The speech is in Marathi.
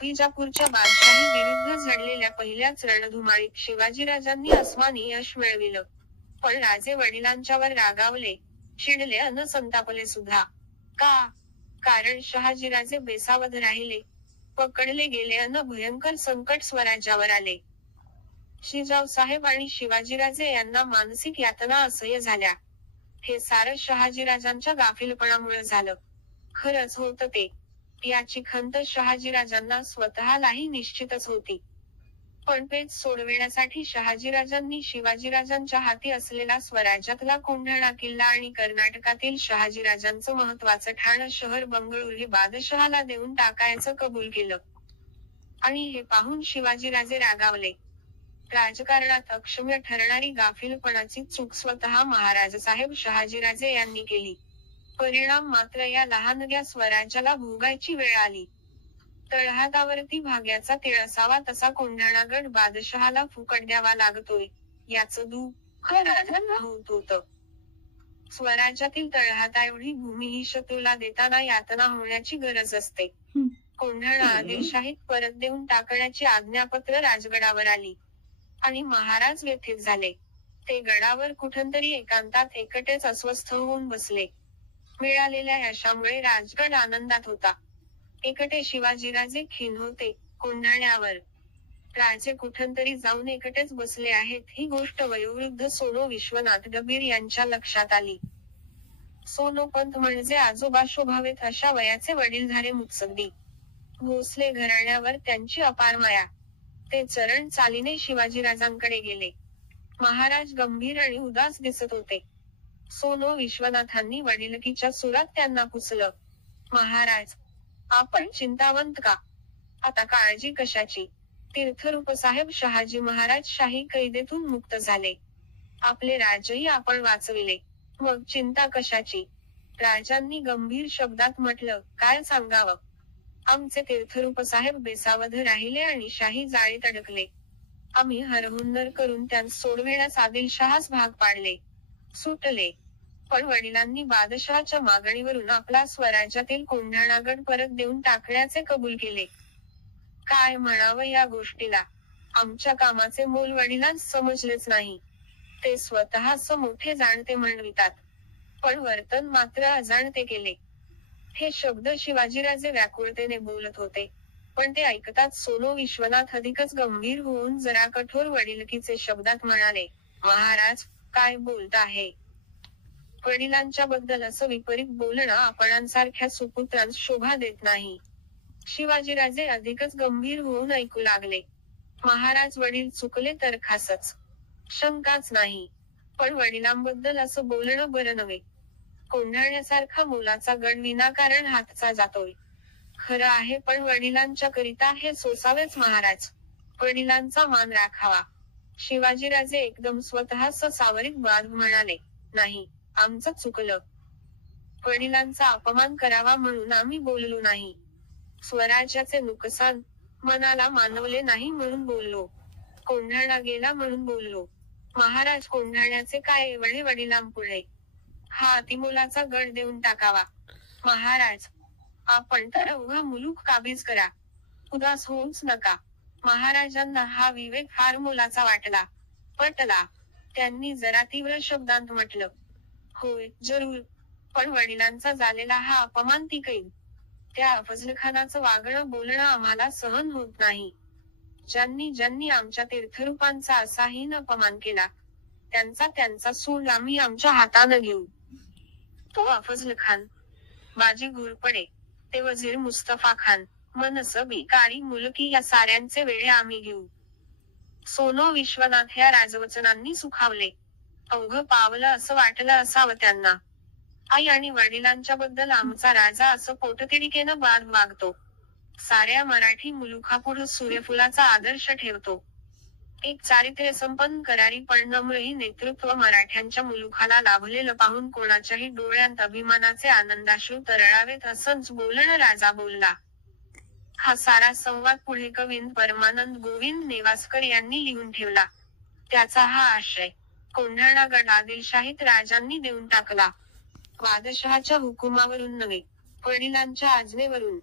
विजापूरच्या बादशाही विरुद्ध झडलेल्या पहिल्याच रणधुमाळीत शिवाजीराजांनी अस्मानी यश मिळविलं. पण राजे वडिलांच्यावर रागावले, चिडले अन संतापले सुद्धा. का? कारण शहाजीराजे बेसावध राहिले, पकडले गेले अन भयंकर संकट स्वराज्यावर आले. जिजाऊसाहेब आणि शिवाजीराजे यांना मानसिक यातना असह्य झाल्या. हे सारं शहाजीराजांच्या गाफीलपणामुळे झालं. खरंच होतं ते. याची खंत शहाजीराजांना स्वतःलाही निश्चितच होती. पण पेच सोडविण्यासाठी शहाजीराजांनी शिवाजीराजांच्या हाती असलेला स्वराज्यातला कोंढाणा किल्ला आणि कर्नाटकातील शहाजीराजांचं महत्वाचं ठाणं शहर बंगळूर हे बादशहाला देऊन टाकायचं कबूल केलं. आणि हे पाहून शिवाजीराजे रागावले. राजकारणात अक्षम्य ठरणारी गाफीलपणाची चूक स्वतः महाराजसाहेब शहाजीराजे यांनी केली. परिणाम मात्र या लहानग्या स्वराज्याला भोगायची वेळ आली. तळहातावरती भाग्याचा तीळ असावा तसा कोंढाणागड बादशहाला फुकट द्यावा लागतोय, याचं दुःख राजांना होत होतं. स्वराज्यातील तळहाताएवढी भूमी ही शत्रूला देताना यातना होण्याची गरज असते. कोंढाणा आदिलशाहीत परत देऊन टाकण्याची आज्ञापत्र राजगडावर आली. आणि महाराज व्यथित झाले. ते गडावर कुठंतरी एकांतात एकटेच अस्वस्थ होऊन बसले. मिळालेल्या यशामुळे राजगड आनंदात होता. एकटे शिवाजीराजे खिन्न होते, कोंढाण्यावर. राजे कुठंतरी जाऊन एकटेच बसले आहेत ही गोष्ट वयोवृद्ध सोनो विश्वनाथ गंभीर यांच्या लक्षात आली. सोनोपंत म्हणजे आजोबा शोभावेत अशा वयाचे वडीलधारे मुत्सद्दी. भोसले घराण्यावर त्यांची अपार माया. ते चरण चालीने शिवाजीराजांकडे गेले. महाराज गंभीर आणि उदास दिसत होते. सोनो विश्वनाथांनी वडिलकीच्या सुरात त्यांना पुसलं. महाराज, आपण चिंतावंत का? आता काळजी कशाची? तीर्थरूपसाहेब शहाजी महाराज शाही कैदेतून मुक्त झाले. आपले राज्यही आपण वाचविले. मग चिंता कशाची? राजांनी गंभीर शब्दात म्हटलं. काय सांगावं? आमचे तीर्थरूपसाहेब बेसावध राहिले आणि शाही जाळीत अडकले. आम्ही हरहुन्नर करून त्यांस सोडविण्यास आदिलशहास भाग पाडले. सुटले. पण वडिलांनी बादशहाच्या मागणीवरून आपला स्वराज्यातील कोंढाणागड परत देऊन टाकण्याचे कबूल केले. काय म्हणावं या गोष्टीला? आमच्या कामाचे मोल वडिलांस समजलेच नाही. ते स्वतःच मोठे जाणते म्हणवितात, पण वर्तन मात्र अजाणते केले. हे शब्द शिवाजीराजे व्याकुळतेने बोलत होते, पण ते ऐकताच सोनो विश्वनाथ अधिकच गंभीर होऊन जरा कठोर वडिलकीचे शब्दात म्हणाले, महाराज, काय बोलता आहे? वडिलांच्या बद्दल असं विपरीत बोलणं आपणांसारख्या सुपुत्रांस शोभा देत नाही. शिवाजीराजे अधिकच गंभीर होऊन ऐकू लागले. महाराज, वडील चुकले तर खासच. शंकाच नाही. पण वडिलांबद्दल असं बोलणं बरं नव्हे. कोंढाण्यासारखा मोलाचा गड विनाकारण हातचा जातोय. खरं आहे, पण वडिलांच्या करिता हे सोसावेच महाराज. वडिलांचा मान राखावा. शिवाजीराजे एकदम स्वतःच सावरीत बाद म्हणाले, नाही, आमचं चुकलं. वडिलांचा अपमान करावा म्हणून आम्ही बोललो नाही. स्वराज्याचे नुकसान, मनाला मानवले नाही म्हणून बोललो. कोंढाणा गेला म्हणून बोललो. महाराज, कोंढाण्याचे काय एवढे वडिलांपुढे? हा अतिमोलाचा गड देऊन टाकावा. महाराज, आपण तर अवघा मुलूक काबीज करा. उदास होऊच नका. महाराजांना हा विवेक फार मोलाचा वाटला. पटला. त्यांनी जरा तीव्र शब्दांत म्हटलं, होय, जरूर. पण वडिलांचा झालेला हा अपमान ती कैद. त्या अफजलखानाचं वागणं बोलणं आम्हाला सहन होत नाही. ज्यांनी ज्यांनी आमच्या तीर्थरूपांचा असा हीन अपमान केला, त्यांचा सूड आम्ही आमच्या हातानं घेऊ. तो अफजलखान, बाजी घोरपडे, ते वजीर मुस्तफा खान, मनसबी, काळी मुलकी या साऱ्यांचे वेळे आम्ही घेऊ. सोनो विश्वनाथ ह्या राजवचनांनी सुखावले. अवघं पावलं असं वाटलं असावं त्यांना. आई आणि वडिलांच्या बद्दल आमचा राजा असं पोटतिडकीनं बाद वागतो. साऱ्या मराठी मुलुखापुढं सूर्यफुलाचा आदर्श ठेवतो. एक चारित्र्यसंपन्न करारी पण नम्रही नेतृत्व मराठ्यांच्या मुलुखाला लाभलेलं पाहून कोणाच्याही डोळ्यांत अभिमानाचे आनंदाश्रू तरळावेत असंच बोलणं राजा बोलला. हा सारा संवाद पुढे कवींद परमानंद गोविंद नेवासकर यांनी लिहून ठेवला. त्याचा हा आशय, कोंढाणागड आदिलशाहीत राजांनी देऊन टाकला. बादशहाच्या हुकुमावरून नव्हे, वडिलांच्या आज्ञेवरून.